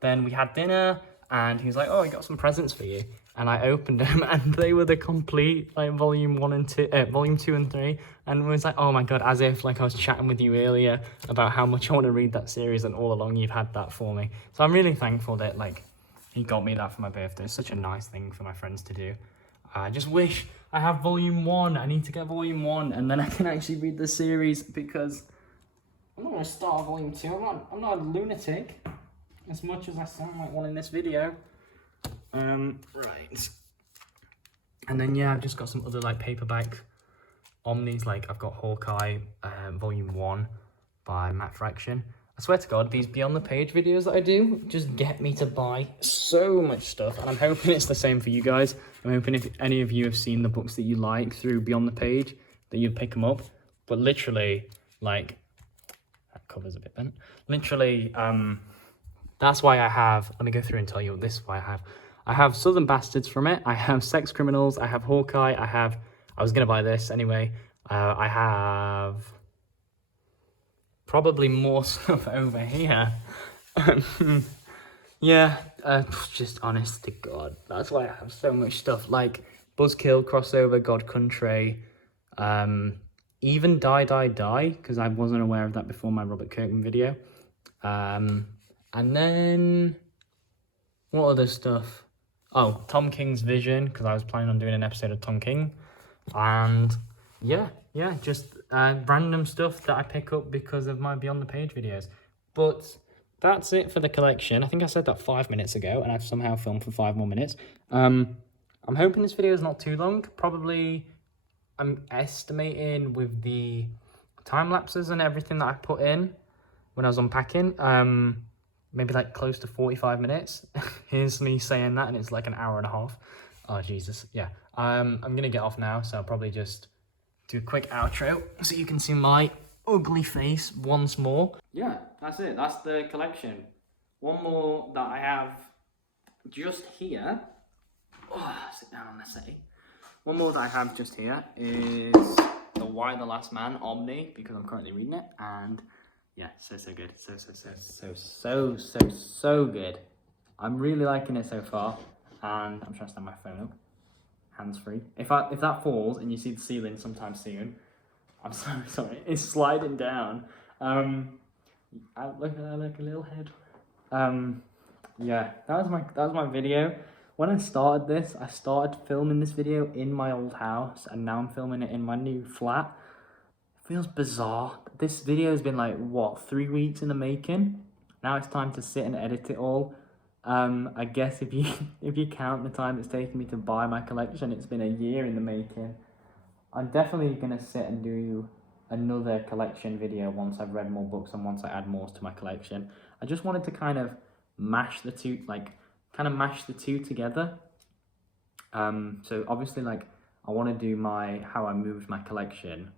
then we had dinner, and he was like, oh, I got some presents for you. And I opened them, and they were the complete like volume 2 and 3, and it was like, oh my god, as if like I was chatting with you earlier about how much I want to read that series, and all along you've had that for me. So I'm really thankful that like he got me that for my birthday. It's such a nice thing for my friends to do. I just wish I have volume 1. I need to get volume 1, and then I can actually read the series, because I'm not going to start volume 2. I'm not a lunatic, as much as I sound like one in this video. Right. And then yeah, I've just got some other like paperback omnis, like I've got Hawkeye volume 1 by Matt Fraction. I swear to god, these Beyond the Page videos that I do just get me to buy so much stuff, and I'm hoping it's the same for you guys. I'm hoping if any of you have seen the books that you like through Beyond the Page, that you'd pick them up. But literally, like, that cover's a bit bent. Literally, that's why I have, let me go through and tell you what this is why I have Southern Bastards from it, I have Sex Criminals, I have Hawkeye, I was going to buy this anyway, I have probably more stuff over here. Yeah, just honest to God, that's why I have so much stuff, like Buzzkill, Crossover, God Country, even Die, because I wasn't aware of that before my Robert Kirkman video. And then, what other stuff? Oh, Tom King's Vision, because I was planning on doing an episode of Tom King. And yeah, just random stuff that I pick up because of my Beyond the Page videos. But that's it for the collection. I think I said that 5 minutes ago, and I've somehow filmed for 5 more minutes. I'm hoping this video is not too long. Probably, I'm estimating with the time lapses and everything that I put in when I was unpacking, maybe like close to 45 minutes. Here's me saying that, and it's like an hour and a half. Oh, Jesus. Yeah. I'm going to get off now, so I'll probably just do a quick outro so you can see my ugly face once more. Yeah, that's it. That's the collection. One more that I have just here. Oh, sit down on the setting. One more that I have just here is the Why the Last Man Omni, because I'm currently reading it. And yeah, so good. So good. I'm really liking it so far, and I'm trying to stand my phone up, hands free. If that falls and you see the ceiling sometime soon, I'm so sorry. It's sliding down. Look at that, like a little head. Yeah, that was my video. When I started this, I started filming this video in my old house, and now I'm filming it in my new flat. It feels bizarre. This video has been like, what, 3 weeks in the making? Now it's time to sit and edit it all. I guess if you if you count the time it's taken me to buy my collection, it's been a year in the making. I'm definitely gonna sit and do another collection video once I've read more books and once I add more to my collection. I just wanted to kind of mash the two together. So obviously, like, I want to do how I moved my collection,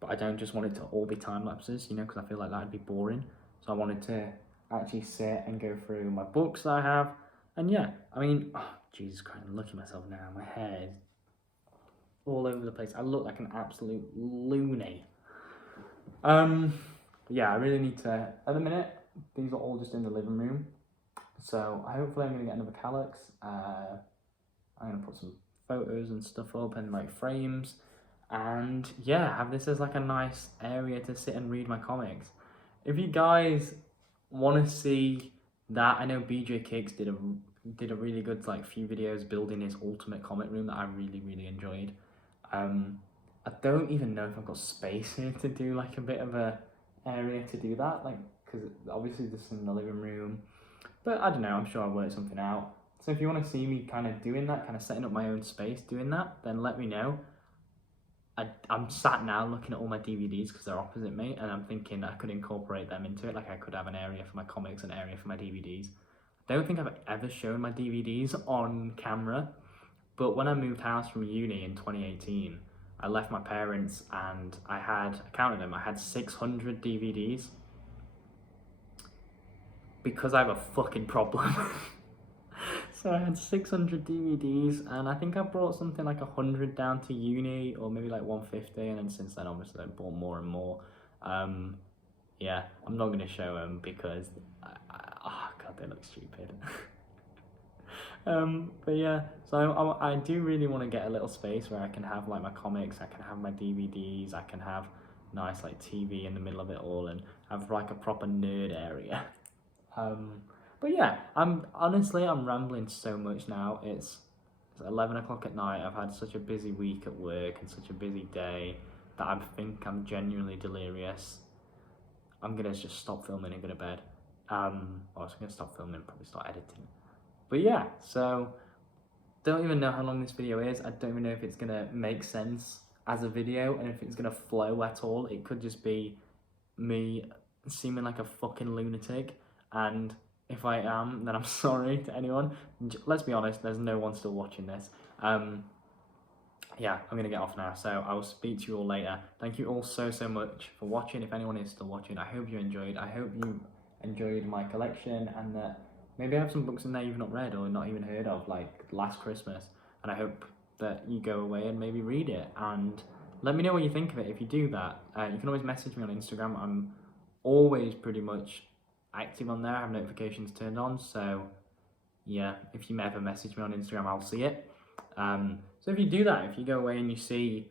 but I don't just want it to all be time lapses, you know, because I feel like that'd be boring. So I wanted to actually sit and go through my books that I have, and yeah, I mean, oh, Jesus Christ, I'm looking at myself now. My hair is all over the place. I look like an absolute loony. Yeah, I really need to. At the minute, these are all just in the living room. So hopefully I'm gonna get another calyx. I'm gonna put some photos and stuff up and like frames, and yeah, have this as like a nice area to sit and read my comics. If you guys want to see that, I know BJ Cakes did a really good like few videos building his ultimate comic room that I really enjoyed. I don't even know if I've got space here to do like a bit of a area to do that, like, because obviously this is in the living room, but I don't know, I'm sure I'll work something out. So if you want to see me kind of doing that, kind of setting up my own space doing that, then let me know. I'm sat now looking at all my DVDs because they're opposite me, and I'm thinking I could incorporate them into it. Like, I could have an area for my comics, an area for my DVDs. I don't think I've ever shown my DVDs on camera, but when I moved house from uni in 2018, I left my parents and I counted them, I had 600 DVDs. Because I have a fucking problem. So I had 600 DVDs, and I think I brought something like 100 down to uni, or maybe like 150, and then since then obviously I bought more and more. Yeah, I'm not going to show them because, oh god, they look stupid. But yeah, so I do really want to get a little space where I can have like my comics, I can have my DVDs, I can have nice like TV in the middle of it all, and have like a proper nerd area. But yeah, I'm rambling so much now. It's 11 o'clock at night. I've had such a busy week at work and such a busy day that I think I'm genuinely delirious. I'm gonna just stop filming and go to bed. I was gonna stop filming and probably start editing. But yeah, so don't even know how long this video is. I don't even know if it's gonna make sense as a video and if it's gonna flow at all. It could just be me seeming like a fucking lunatic, and if I am, then I'm sorry to anyone. Let's be honest, there's no one still watching this. Yeah, I'm gonna get off now, so I will speak to you all later. Thank you all so much for watching. If anyone is still watching, I hope you enjoyed. I hope you enjoyed my collection, and that maybe I have some books in there you've not read or not even heard of, like Last Christmas, and I hope that you go away and maybe read it, and let me know what you think of it. If you do that, you can always message me on Instagram. I'm always pretty much active on there. I have notifications turned on, so yeah, if you ever message me on Instagram, I'll see it. So if you do that, if you go away and you see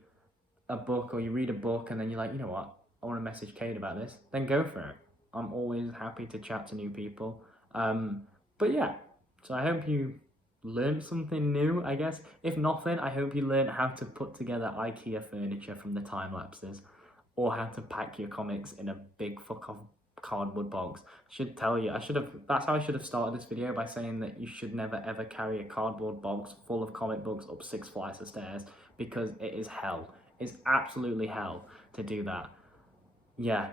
a book or you read a book and then you're like, you know what, I want to message Cade about this, then go for it. I'm always happy to chat to new people. But yeah, so I hope you learned something new, I guess. If nothing, I hope you learned how to put together IKEA furniture from the time lapses, or how to pack your comics in a big fuck off cardboard box. Should tell you, that's how I should have started this video, by saying that you should never ever carry a cardboard box full of comic books up 6 flights of stairs, because it is hell. It's absolutely hell to do that. Yeah,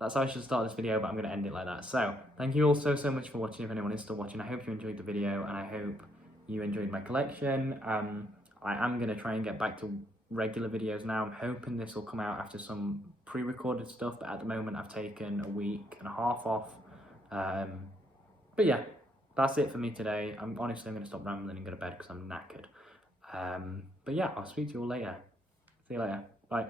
that's how I should start this video, but I'm going to end it like that. So thank you all so much for watching. If anyone is still watching, I hope you enjoyed the video, and I hope you enjoyed my collection. I am going to try and get back to regular videos now. I'm hoping this will come out after some pre-recorded stuff, but at the moment I've taken a week and a half off. But yeah, that's it for me today. I'm going to stop rambling and go to bed because I'm knackered. But yeah, I'll speak to you all later. See you later. Bye.